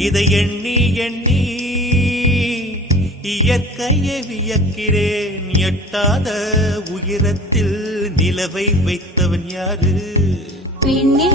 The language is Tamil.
இதை எண்ணி எண்ணி இயற்கையை வியக்கிறேன். எட்டாத உயரத்தில் நிலவை வைத்தவன் யாரு? பெண்ணே